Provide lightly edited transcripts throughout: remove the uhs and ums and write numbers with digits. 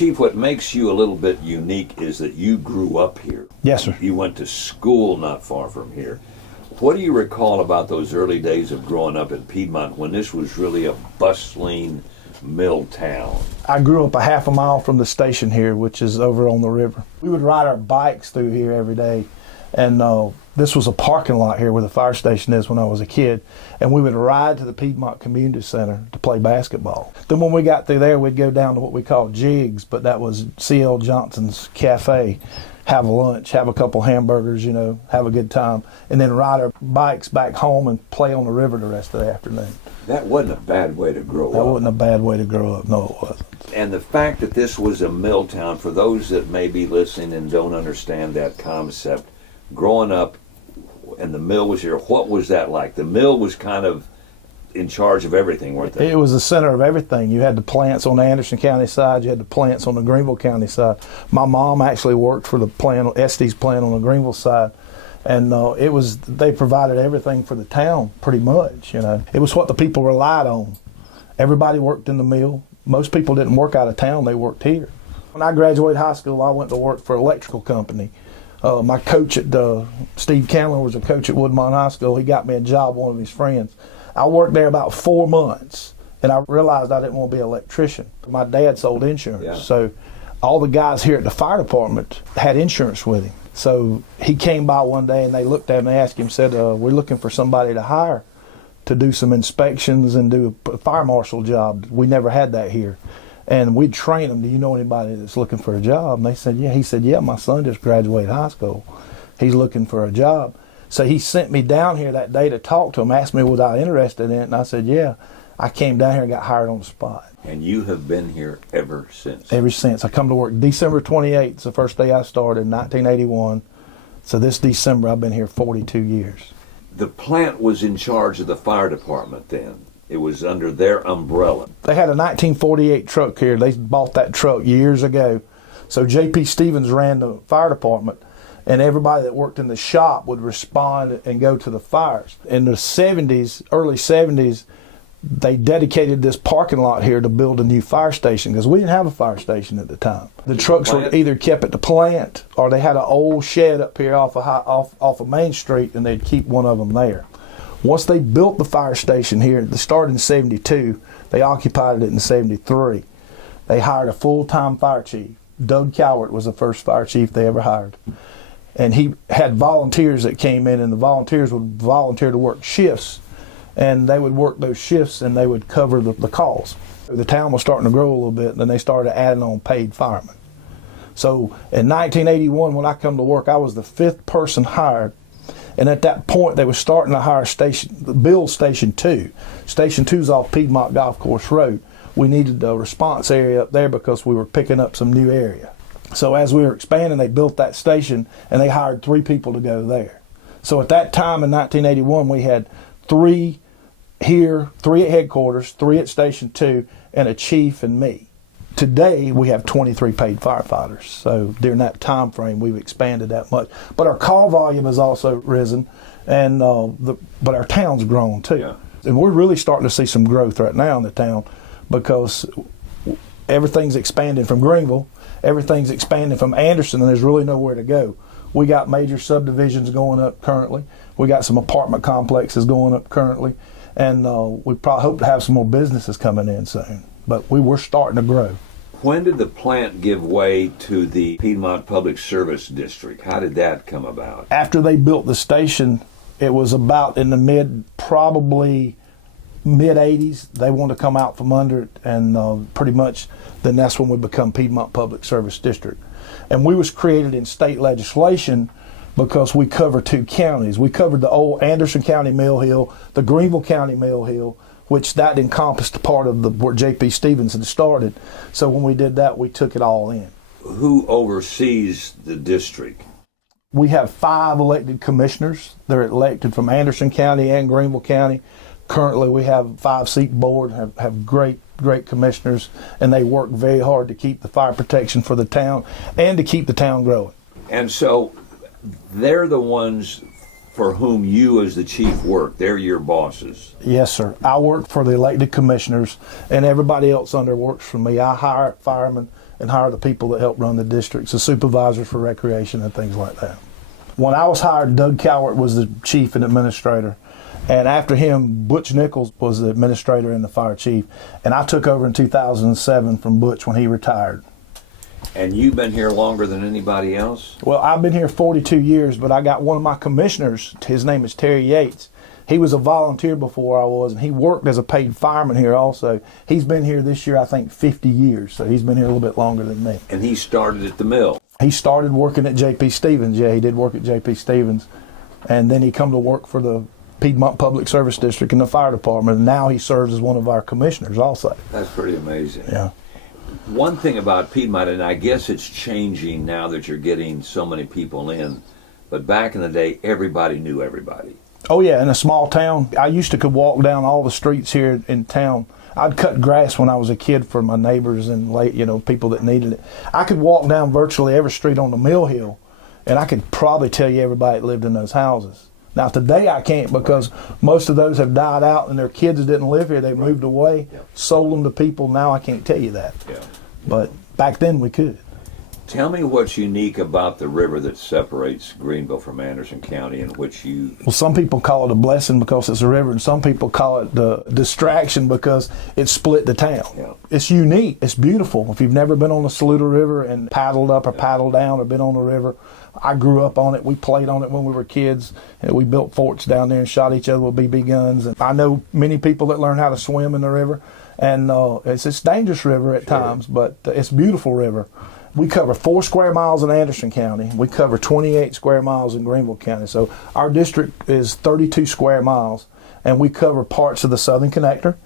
Chief, what makes you a little bit unique is that you grew up here. Yes, sir. You went to school not far from here. What do you recall about those early days of growing up in Piedmont when this was really a bustling mill town? I grew up a half a mile from the station here, which is over on the river. We would ride our bikes through here every day, and this was a parking lot here where the fire station is when I was a kid, and we would ride to the Piedmont Community Center to play basketball. Then when we got through there, we'd go down to what we called Jigs, but that was C.L. Johnson's Cafe, have a lunch, have a couple hamburgers, you know, have a good time, and then ride our bikes back home and play on the river the rest of the afternoon. That wasn't a bad way to grow up. That wasn't a bad way to grow up, no it wasn't. And the fact that this was a mill town, for those that may be listening and don't understand that concept, growing up and the mill was here, what was that like? The mill was kind of in charge of everything, weren't they? It was the center of everything. You had the plants on the Anderson County side, you had the plants on the Greenville County side. My mom actually worked for the plant, Estes plant on the Greenville side, and they provided everything for the town pretty much, you know. It was what the people relied on. Everybody worked in the mill. Most people didn't work out of town, they worked here. When I graduated high school, I went to work for an electrical company. My coach at Steve Candler was a coach at Woodmont High School. He got me a job, one of his friends. I worked there about 4 months, and I realized I didn't want to be an electrician. My dad sold insurance, so all the guys here at the fire department had insurance with him. So he came by one day, and they looked at him and asked him, said, we're looking for somebody to hire to do some inspections and do a fire marshal job. We never had that here. And we'd train them, do you know anybody that's looking for a job? And they said, yeah. He said, yeah, my son just graduated high school. He's looking for a job. So he sent me down here that day to talk to him, asked me was I interested in it, and I said, yeah. I came down here and got hired on the spot. And you have been here ever since? Ever since. I come to work December 28th, it's the first day I started in 1981. So this December I've been here 42 years. The plant was in charge of the fire department then? It was under their umbrella? They had a 1948 truck here. They bought that truck years ago. So J.P. Stevens ran the fire department, and everybody that worked in the shop would respond and go to the fires. In the 70s, early 70s, they dedicated this parking lot here to build a new fire station because we didn't have a fire station at the time. The trucks were either kept at the plant or they had an old shed up here off of Main Street, and they'd keep one of them there. Once they built the fire station here, they started in 72, they occupied it in 73. They hired a full-time fire chief. Doug Cowart was the first fire chief they ever hired. And he had volunteers that came in, and the volunteers would volunteer to work shifts, and they would work those shifts and they would cover the calls. The town was starting to grow a little bit, and then they started adding on paid firemen. So in 1981, when I come to work, I was the 5th person hired. And at that point, they were starting to hire build Station 2. Station 2's off Piedmont Golf Course Road. We needed a response area up there because we were picking up some new area. So as we were expanding, they built that station, and they hired 3 people to go there. So at that time in 1981, we had 3 here, 3 at headquarters, 3 at Station 2, and a chief and me. Today, we have 23 paid firefighters. So during that time frame, we've expanded that much. But our call volume has also risen, and but our town's grown too. Yeah. And we're really starting to see some growth right now in the town because everything's expanding from Greenville, everything's expanding from Anderson, and there's really nowhere to go. We got major subdivisions going up currently. We got some apartment complexes going up currently, and we probably hope to have some more businesses coming in soon. But we were starting to grow. When did the plant give way to the Piedmont Public Service District? How did that come about? After they built the station, it was about in probably mid-80s. They wanted to come out from under it, and pretty much then that's when we become Piedmont Public Service District. And we was created in state legislation because we cover 2 counties. We covered the old Anderson County Mill Hill, the Greenville County Mill Hill, which that encompassed part of where J.P. Stevens had started. So when we did that, we took it all in. Who oversees the district? We have 5 elected commissioners. They're elected from Anderson County and Greenville County. Currently, we have a 5-seat board, have great commissioners, and they work very hard to keep the fire protection for the town and to keep the town growing. And so they're the ones for whom you as the chief work. They're your bosses. Yes, sir. I work for the elected commissioners, and everybody else under works for me. I hire firemen, and hire the people that help run the districts, the supervisors for recreation and things like that. When I was hired, Doug Cowart was the chief and administrator. And after him, Butch Nichols was the administrator and the fire chief. And I took over in 2007 from Butch when he retired. And you've been here longer than anybody else? Well, I've been here 42 years, but I got one of my commissioners, his name is Terry Yates. He was a volunteer before I was, and he worked as a paid fireman here also. He's been here this year, I think, 50 years, so he's been here a little bit longer than me. And he started at the mill? He started working at J.P. Stevens. Yeah, he did work at J.P. Stevens. And then he come to work for the Piedmont Public Service District in the fire department, and now he serves as one of our commissioners also. That's pretty amazing. Yeah. One thing about Piedmont, and I guess it's changing now that you're getting so many people in, but back in the day, everybody knew everybody. Oh yeah, in a small town, I used to could walk down all the streets here in town. I'd cut grass when I was a kid for my neighbors and people that needed it. I could walk down virtually every street on the Mill Hill, and I could probably tell you everybody that lived in those houses. Now today I can't, because most of those have died out and their kids didn't live here. They moved away, sold them to people. Now I can't tell you that. Yeah. But back then we could. Tell me what's unique about the river that separates Greenville from Anderson County, and which you... Well, some people call it a blessing because it's a river, and some people call it the distraction because it split the town. Yeah. It's unique. It's beautiful. If you've never been on the Saluda River and paddled up or paddled down or been on the river, I grew up on it. We played on it when we were kids, and we built forts down there and shot each other with BB guns. And I know many people that learn how to swim in the river, and it's a dangerous river at times, but it's a beautiful river. We cover 4 square miles in Anderson County. We cover 28 square miles in Greenville County. So our district is 32 square miles, and we cover parts of the Southern Connector.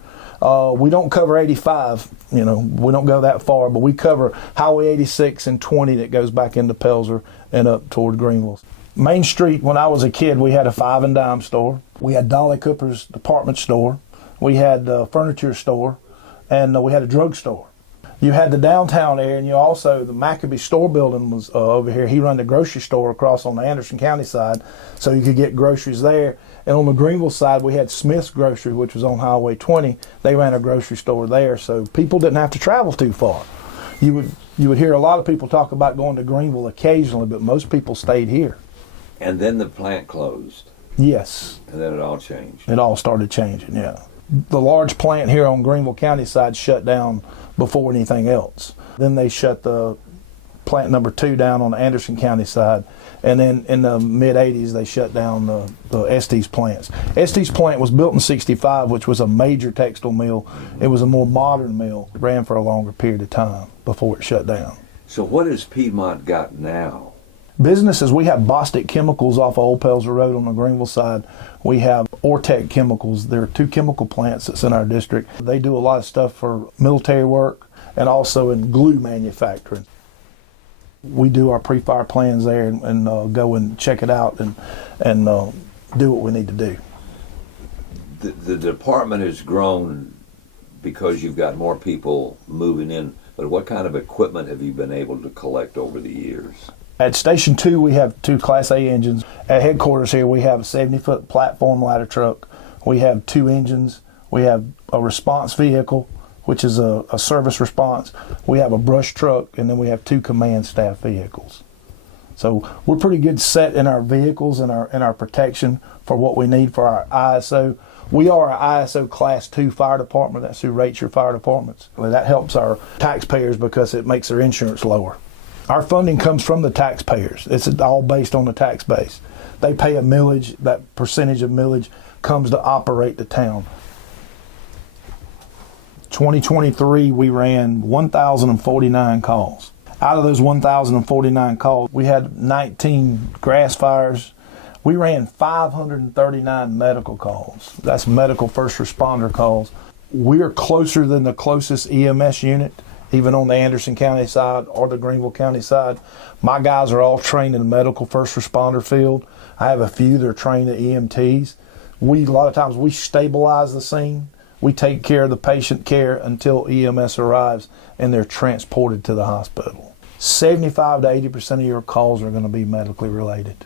We don't cover 85, we don't go that far, but we cover Highway 86 and 20 that goes back into Pelzer and up toward Greenville. Main Street, when I was a kid, we had a 5 and dime store. We had Dolly Cooper's department store. We had a furniture store, and we had a drugstore. You had the downtown area, and you also, the Maccabee store building was over here. He ran the grocery store across on the Anderson County side, so you could get groceries there. And on the Greenville side, we had Smith's Grocery, which was on Highway 20. They ran a grocery store there, so people didn't have to travel too far. You would hear a lot of people talk about going to Greenville occasionally, but most people stayed here. And then the plant closed. Yes. And then it all changed. It all started changing, yeah. The large plant here on Greenville County side shut down before anything else. Then they shut the plant number 2 down on the Anderson County side, and then in the mid-'80s they shut down the Estes plants. Estes plant was built in '65, which was a major textile mill. It was a more modern mill. It ran for a longer period of time before it shut down. So what has Piedmont got now? Businesses, we have Bostic Chemicals off of Old Pelzer Road on the Greenville side. We have Ortec Chemicals. There are 2 chemical plants that's in our district. They do a lot of stuff for military work and also in glue manufacturing. We do our pre-fire plans there and go and check it out and do what we need to do. The department has grown because you've got more people moving in, but what kind of equipment have you been able to collect over the years? At Station 2, we have 2 Class A engines. At headquarters here, we have a 70-foot platform ladder truck. We have 2 engines. We have a response vehicle, which is a service response. We have a brush truck, and then we have 2 command staff vehicles. So we're pretty good set in our vehicles and our protection for what we need for our ISO. We are an ISO Class 2 fire department. That's who rates your fire departments. Well, that helps our taxpayers because it makes their insurance lower. Our funding comes from the taxpayers. It's all based on the tax base. They pay a millage. That percentage of millage comes to operate the town. 2023, we ran 1,049 calls. Out of those 1,049 calls, we had 19 grass fires. We ran 539 medical calls. That's medical first responder calls. We're closer than the closest EMS unit, even on the Anderson County side or the Greenville County side. My guys are all trained in the medical first responder field. I have a few that are trained at EMTs. A lot of times we stabilize the scene. We take care of the patient care until EMS arrives and they're transported to the hospital. 75 to 80% of your calls are going to be medically related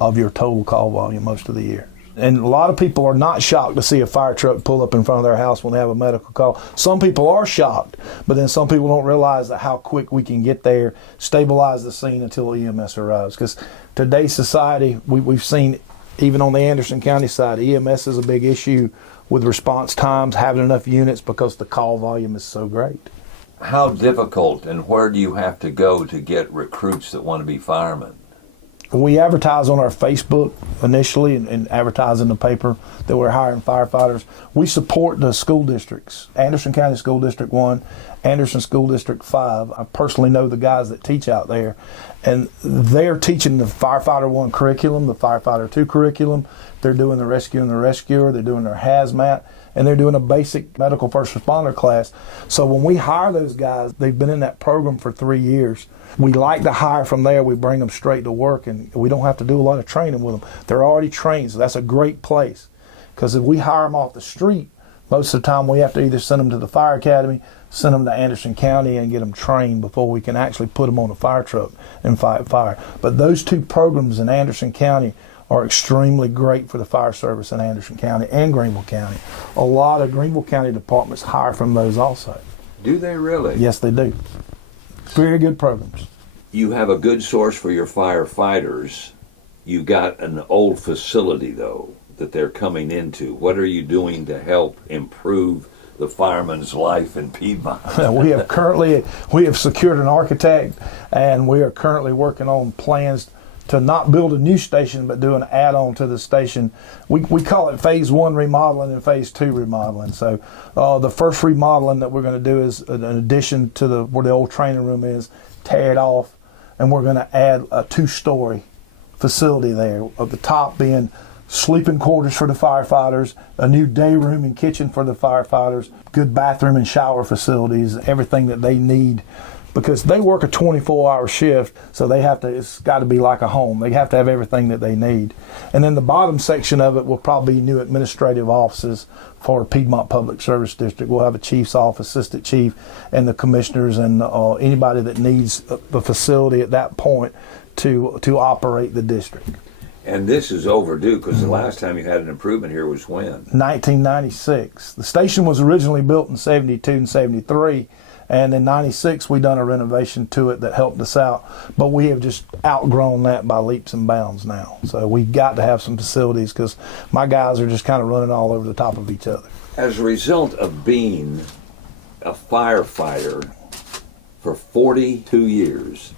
of your total call volume most of the years. And a lot of people are not shocked to see a fire truck pull up in front of their house when they have a medical call. Some people are shocked, but then some people don't realize that how quick we can get there, stabilize the scene until EMS arrives. Because today's society, we've seen, even on the Anderson County side, EMS is a big issue with response times, having enough units because the call volume is so great. How difficult and where do you have to go to get recruits that want to be firemen? We advertise on our Facebook initially and advertise in the paper that we're hiring firefighters. We support the school districts, Anderson County School District 1, Anderson School District 5. I personally know the guys that teach out there, and they're teaching the Firefighter 1 curriculum, the Firefighter 2 curriculum. They're doing the rescue and the rescuer. They're doing their hazmat, and they're doing a basic medical first responder class. So when we hire those guys, they've been in that program for 3 years. We like to hire from there. We bring them straight to work, and we don't have to do a lot of training with them. They're already trained, so that's a great place. Because if we hire them off the street, most of the time we have to either send them to the fire academy, send them to Anderson County and get them trained before we can actually put them on a fire truck and fight fire. But those two programs in Anderson County are extremely great for the fire service in Anderson County and Greenville County. A lot of Greenville County departments hire from those also. Do they really? Yes, they do. Very good programs. You have a good source for your firefighters. You got an old facility, though, that they're coming into. What are you doing to help improve the fireman's life in Piedmont? we have secured an architect, and we are currently working on plans to not build a new station, but do an add-on to the station. We call it phase 1 remodeling and phase 2 remodeling. So the first remodeling that we're going to do is an addition to where the old training room is, tear it off, and we're going to add a 2-story facility there, of the top being sleeping quarters for the firefighters, a new day room and kitchen for the firefighters, good bathroom and shower facilities, everything that they need, because they work a 24-hour shift, so it's got to be like a home. They have to have everything that they need. And then the bottom section of it will probably be new administrative offices for Piedmont Public Service District. We'll have a chief's office, assistant chief, and the commissioners, and anybody that needs the facility at that point to operate the district. And this is overdue, because the last time you had an improvement here was when? 1996. The station was originally built in 72 and 73, and in 96 we done a renovation to it that helped us out. But we have just outgrown that by leaps and bounds now. So we got to have some facilities, because my guys are just kind of running all over the top of each other. As a result of being a firefighter for 42 years,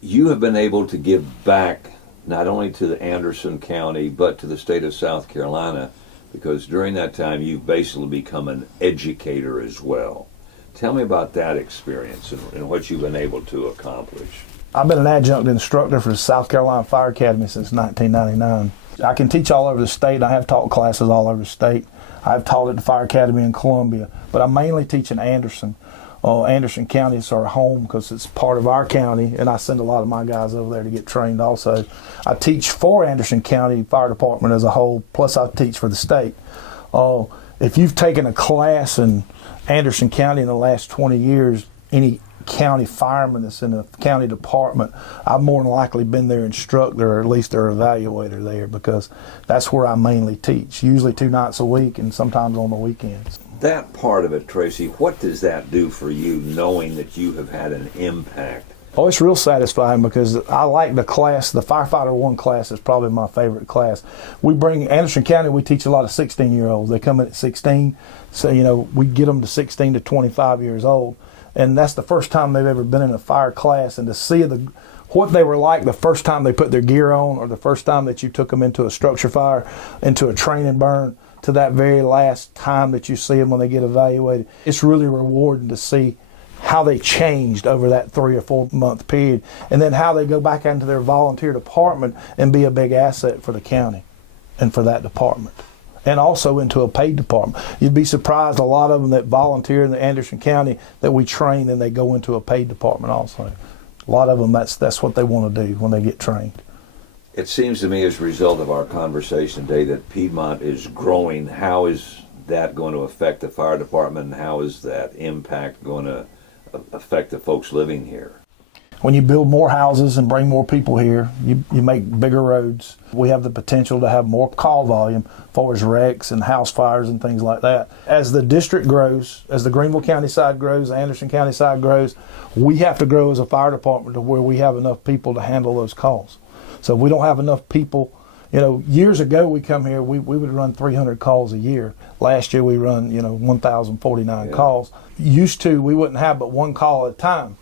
you have been able to give back not only to the Anderson County, but to the state of South Carolina, because during that time you've basically become an educator as well. Tell me about that experience and what you've been able to accomplish. I've been an adjunct instructor for the South Carolina Fire Academy since 1999. I can teach all over the state. I have taught classes all over the state. I've taught at the Fire Academy in Columbia, but I mainly teach in Anderson. Anderson County is our home because it's part of our county, and I send a lot of my guys over there to get trained also. I teach for Anderson County Fire Department as a whole, plus I teach for the state. If you've taken a class in Anderson County in the last 20 years, any county fireman that's in a county department, I've more than likely been their instructor, or at least their evaluator there, because that's where I mainly teach, usually 2 nights a week and sometimes on the weekends. That part of it, Tracy, what does that do for you, knowing that you have had an impact? Oh, it's real satisfying, because I like the class. The Firefighter 1 class is probably my favorite class. Anderson County, we teach a lot of 16-year-olds. They come in at 16, so we get them to 16 to 25 years old. And that's the first time they've ever been in a fire class, and to see what they were like the first time they put their gear on, or the first time that you took them into a structure fire, into a training burn, to that very last time that you see them when they get evaluated. It's really rewarding to see how they changed over that 3 or 4 month period, and then how they go back into their volunteer department and be a big asset for the county and for that department, and also into a paid department. You'd be surprised, a lot of them that volunteer in the Anderson County that we train, and they go into a paid department also. A lot of them, that's what they want to do when they get trained. It seems to me, as a result of our conversation today, that Piedmont is growing. How is that going to affect the fire department, and how is that impact going to affect the folks living here? When you build more houses and bring more people here, you make bigger roads. We have the potential to have more call volume as far as wrecks and house fires and things like that. As the district grows, as the Greenville County side grows, the Anderson County side grows, we have to grow as a fire department to where we have enough people to handle those calls. So if we don't have enough people, years ago we come here, we would run 300 calls a year. Last year we run, 1,049 calls. Used to, we wouldn't have but one call at a time.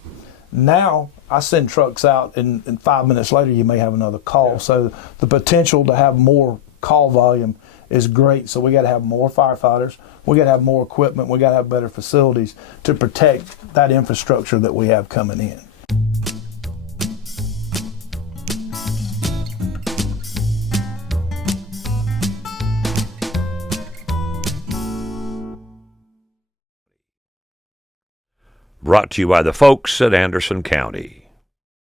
Now I send trucks out and 5 minutes later you may have another call. So the potential to have more call volume is great. So we got to have more firefighters. We got to have more equipment. We got to have better facilities to protect that infrastructure that we have coming in. Brought to you by the folks at Anderson County.